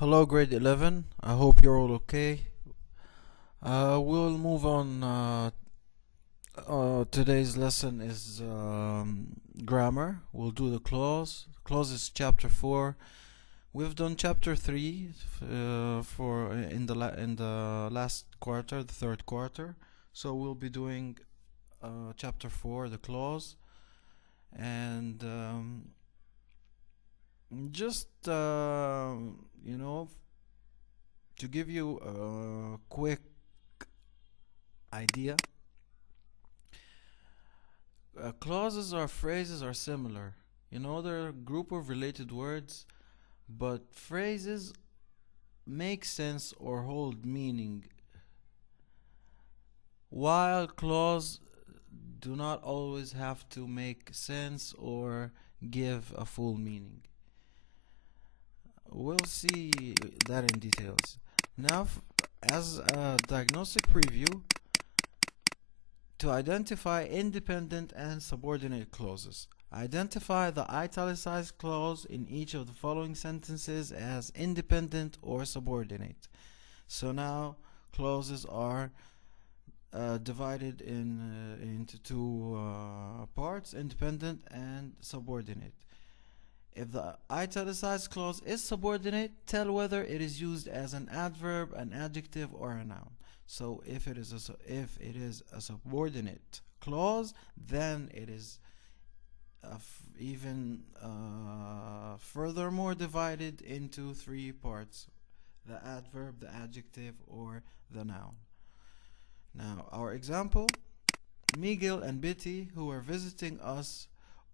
Hello, grade 11. I hope you're all okay. We'll move on. Today's lesson is grammar. We'll do the clause. Clause is chapter 4. We've done chapter 3 for in the last quarter, the third quarter. So we'll be doing chapter 4, the clause, and just to give you a quick idea, clauses or phrases are similar. They're a group of related words, but phrases make sense or hold meaning, while clauses do not always have to make sense or give a full meaning. We'll see that in details. Now, as a diagnostic preview, to identify independent and subordinate clauses, identify the italicized clause in each of the following sentences as independent or subordinate. So now clauses are divided into two parts: independent and subordinate. If the italicized clause is subordinate, tell whether it is used as an adverb, an adjective, or a noun. So if it is a subordinate clause, then it is even furthermore divided into three parts: the adverb, the adjective, or the noun. Now, our example: Miguel and Betty, who are visiting us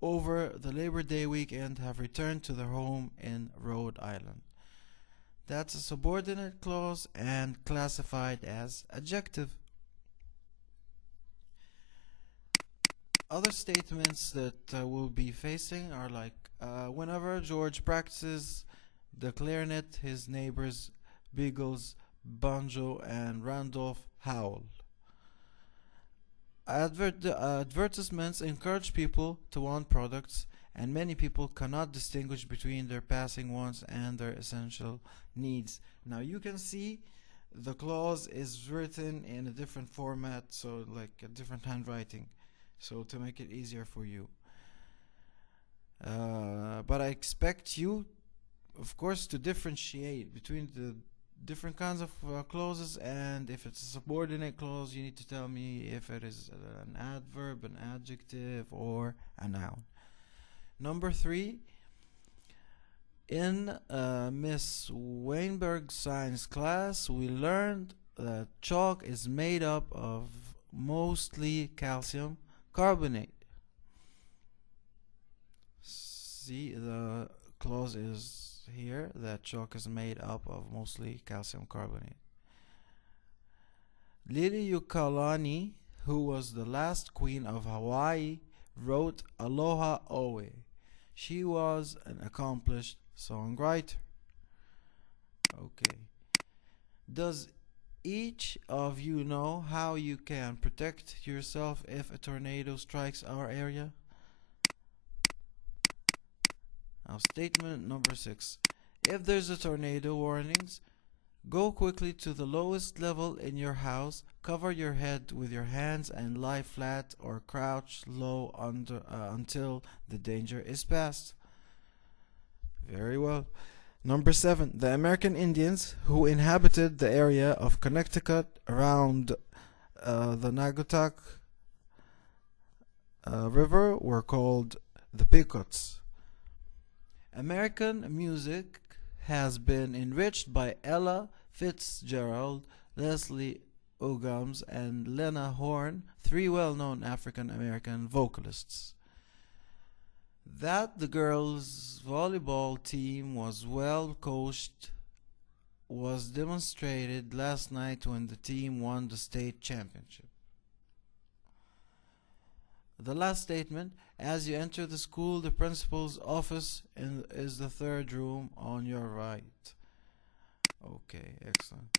over the Labor Day weekend, have returned to their home in Rhode Island. That's a subordinate clause and classified as adjective. Other statements that we'll be facing are like, whenever George practices the clarinet, his neighbors Beagles, Banjo, and Randolph howl. Advertisements encourage people to want products, and many people cannot distinguish between their passing wants and their essential needs. Now you can see the clause is written in a different format, so like a different handwriting, so to make it easier for you. But I expect you, of course, to differentiate between the different kinds of clauses, and if it's a subordinate clause, you need to tell me if it is an adverb, an adjective, or a noun. Number 3, in Miss Weinberg's science class, we learned that chalk is made up of mostly calcium carbonate. See, the clause is here that chalk is made up of mostly calcium carbonate. Liliuokalani, who was the last queen of Hawaii, wrote Aloha Oe. She was an accomplished songwriter. Okay. Does each of you know how you can protect yourself if a tornado strikes our area? Now, statement number 6. If there's a tornado warnings, go quickly to the lowest level in your house, cover your head with your hands, and lie flat or crouch low until the danger is past. Very well. Number 7. The American Indians who inhabited the area of Connecticut around the Naugatuck River were called the Pequots. American music has been enriched by Ella Fitzgerald, Leslie Uggams, and Lena Horne, 3 well-known African-American vocalists. That the girls' volleyball team was well coached was demonstrated last night when the team won the state championship. The last statement: as you enter the school, the principal's office is the 3rd room on your right. Okay, excellent.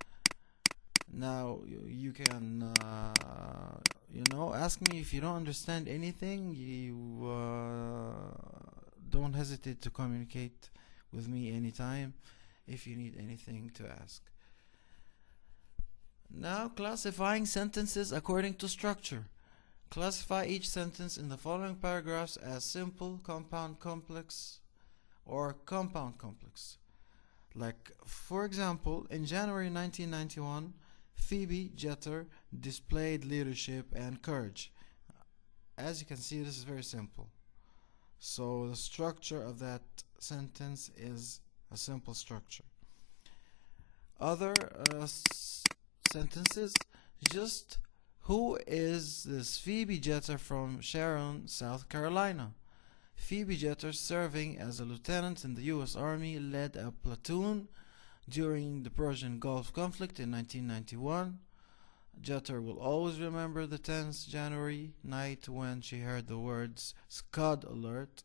Now you can ask me if you don't understand anything. You don't hesitate to communicate with me anytime. if you need anything to ask. Now, classifying sentences according to structure. Classify each sentence in the following paragraphs as simple, compound, complex, or compound complex. Like, for example, in January 1991, Phoebe Jeter displayed leadership and courage. As you can see, this is very simple. So the structure of that sentence is a simple structure. Other sentences, just who is this Phoebe Jeter from Sharon, South Carolina? Phoebe Jeter, serving as a lieutenant in the U.S. Army, led a platoon during the Persian Gulf conflict in 1991. Jeter will always remember the tense January night when she heard the words Scud alert.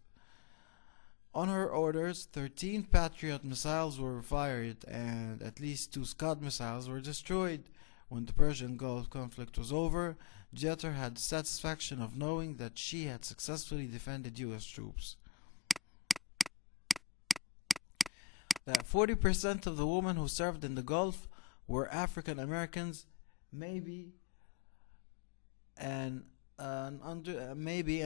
On her orders, 13 Patriot missiles were fired and at least 2 Scud missiles were destroyed. When the Persian Gulf conflict was over, Jeter had the satisfaction of knowing that she had successfully defended U.S. troops. That 40% of the women who served in the Gulf were African Americans, maybe an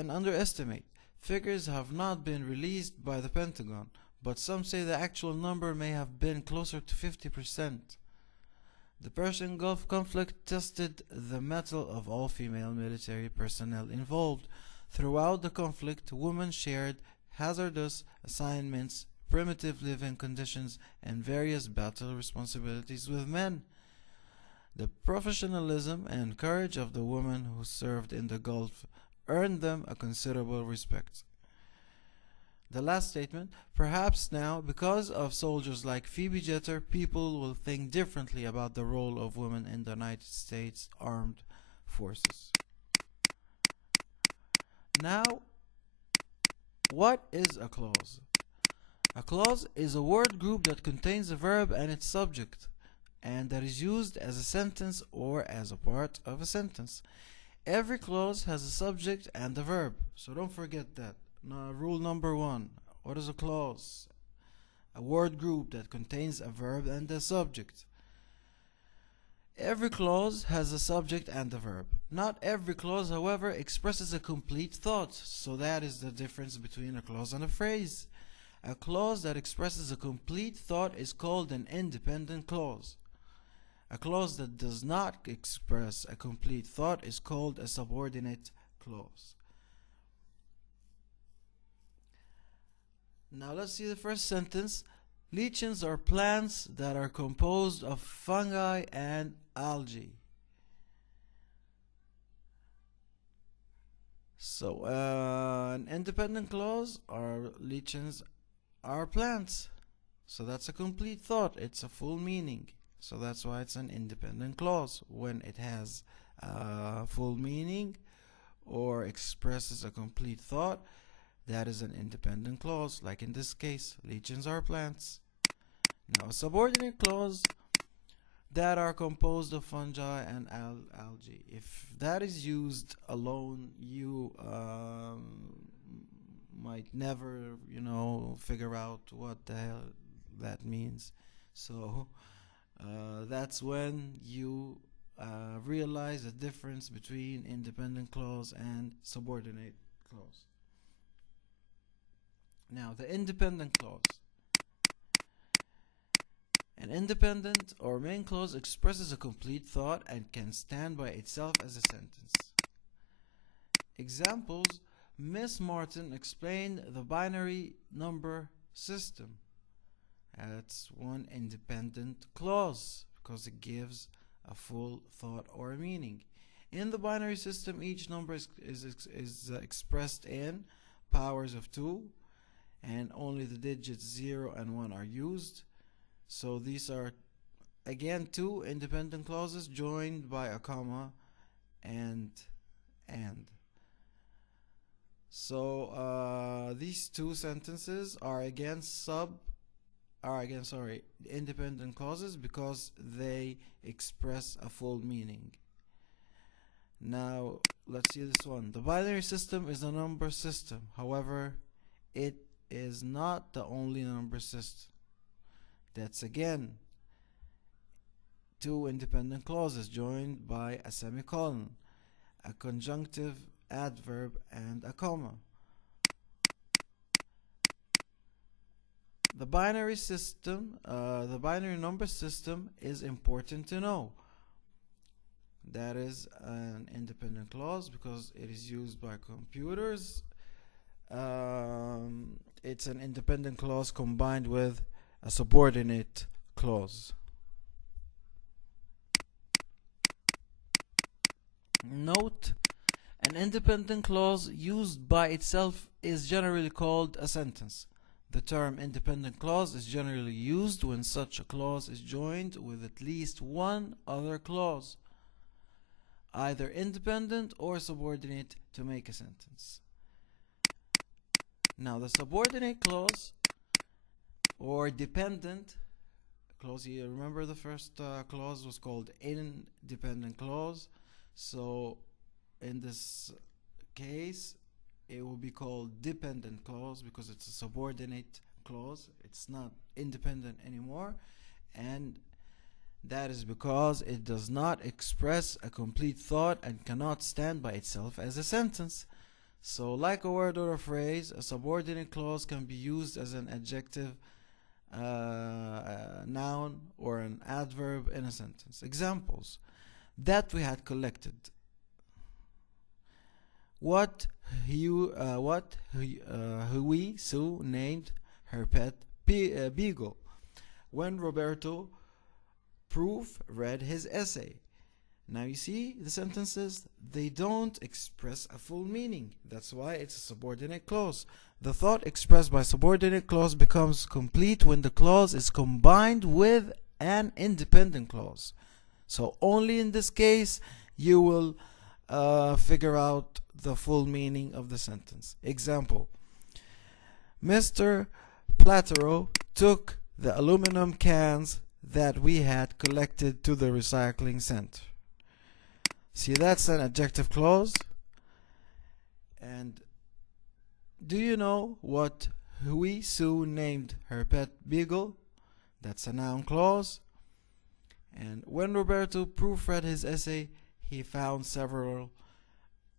underestimate. Figures have not been released by the Pentagon, but some say the actual number may have been closer to 50%. The Persian Gulf conflict tested the mettle of all female military personnel involved. Throughout the conflict, women shared hazardous assignments, primitive living conditions, and various battle responsibilities with men. The professionalism and courage of the women who served in the Gulf earned them a considerable respect. The last statement, perhaps now, because of soldiers like Phoebe Jeter, people will think differently about the role of women in the United States Armed Forces. Now, what is a clause? A clause is a word group that contains a verb and its subject, and that is used as a sentence or as a part of a sentence. Every clause has a subject and a verb, so don't forget that. Now, rule number 1. What is a clause? A word group that contains a verb and a subject. Every clause has a subject and a verb. Not every clause, however, expresses a complete thought, so that is the difference between a clause and a phrase. A clause that expresses a complete thought is called an independent clause. A clause that does not express a complete thought is called a subordinate clause. Now let's see the first sentence. Lichens are plants that are composed of fungi and algae. So an independent clause, are lichens are plants. So that's a complete thought. It's a full meaning. So that's why it's an independent clause. When it has a full meaning or expresses a complete thought, that is an independent clause, like in this case, lichens are plants. Now, a subordinate clause, that are composed of fungi and algae. If that is used alone, you might never, figure out what the hell that means. So that's when you realize the difference between independent clause and subordinate clause. Now, the independent clause. An independent or main clause expresses a complete thought and can stand by itself as a sentence. Examples: Miss Martin explained the binary number system. That's one independent clause because it gives a full thought or meaning. In the binary system, each number is expressed in powers of 2, and only the digits 0 and 1 are used. So these are, again, 2 independent clauses joined by a comma and. So these 2 sentences are again independent clauses because they express a full meaning. Now let's see this one. The binary system is a number system. However, it is not the only number system. That's again two independent clauses joined by a semicolon, a conjunctive adverb, and a comma. The binary number system is important to know. That is an independent clause because it is used by computers. It's an independent clause combined with a subordinate clause. Note, an independent clause used by itself is generally called a sentence. The term independent clause is generally used when such a clause is joined with at least one other clause, either independent or subordinate, to make a sentence. Now, the subordinate clause or dependent clause, you remember the first clause was called independent clause. So in this case, it will be called dependent clause because it's a subordinate clause. It's not independent anymore, and that is because it does not express a complete thought and cannot stand by itself as a sentence. So like a word or a phrase, a subordinate clause can be used as an adjective, a noun, or an adverb in a sentence. Examples: that we had collected. What Hui Sue named her pet beagle. When Roberto proofread his essay. Now you see the sentences, they don't express a full meaning. That's why it's a subordinate clause. The thought expressed by subordinate clause becomes complete when the clause is combined with an independent clause. So only in this case you will figure out the full meaning of the sentence. Example: Mr. Platero took the aluminum cans that we had collected to the recycling center. See, that's an adjective clause. And do you know what Hui Sue named her pet beagle? That's a noun clause. And when Roberto proofread his essay, he found several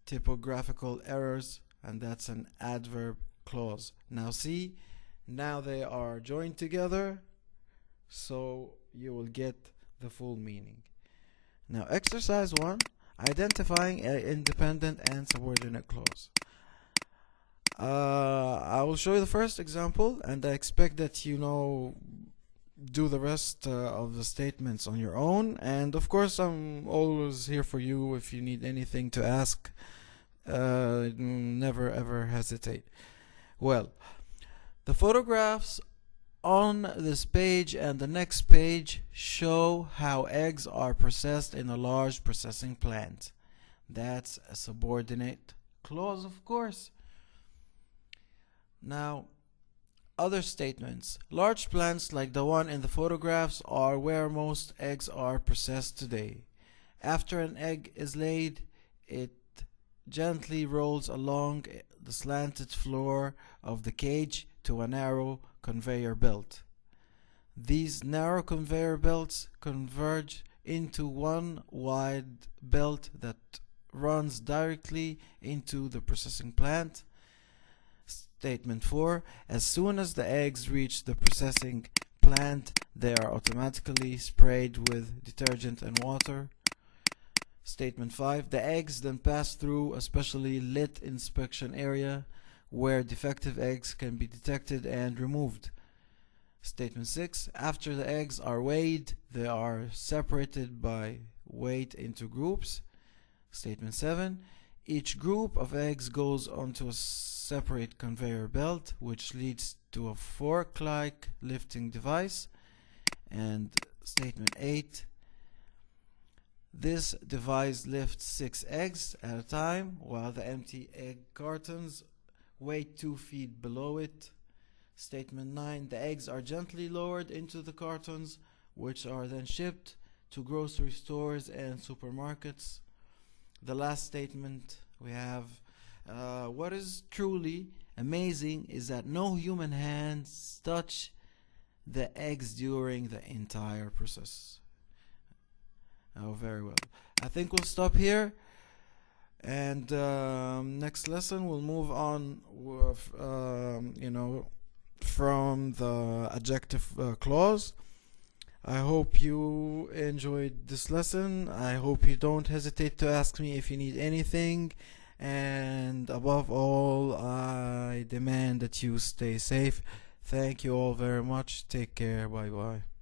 typographical errors, and that's an adverb clause. Now see, now they are joined together, so you will get the full meaning. Now exercise 1, identifying an independent and subordinate clause. I will show you the first example, and I expect that you do the rest of the statements on your own. And of course, I'm always here for you if you need anything to ask. Never ever hesitate. Well, the photographs on this page and the next page show how eggs are processed in a large processing plant. That's a subordinate clause, of course. Now, other statements. Large plants like the one in the photographs are where most eggs are processed today. After an egg is laid, it gently rolls along the slanted floor of the cage to a narrow conveyor belt. These narrow conveyor belts converge into one wide belt that runs directly into the processing plant. Statement 4. As soon as the eggs reach the processing plant, they are automatically sprayed with detergent and water. Statement 5. The eggs then pass through a specially lit inspection area where defective eggs can be detected and removed. Statement 6. After the eggs are weighed, they are separated by weight into groups. Statement 7. Each group of eggs goes onto a separate conveyor belt, which leads to a fork-like lifting device. And statement 8. This device lifts 6 eggs at a time, while the empty egg cartons wait 2 feet below it. Statement 9. The eggs are gently lowered into the cartons, which are then shipped to grocery stores and supermarkets. The last statement we have, what is truly amazing is that no human hands touch the eggs during the entire process. Oh, very well. I think we'll stop here, and next lesson we'll move on with, from the adjective clause. I hope you enjoyed this lesson. I hope you don't hesitate to ask me if you need anything. And above all, I demand that you stay safe. Thank you all very much. Take care. Bye bye.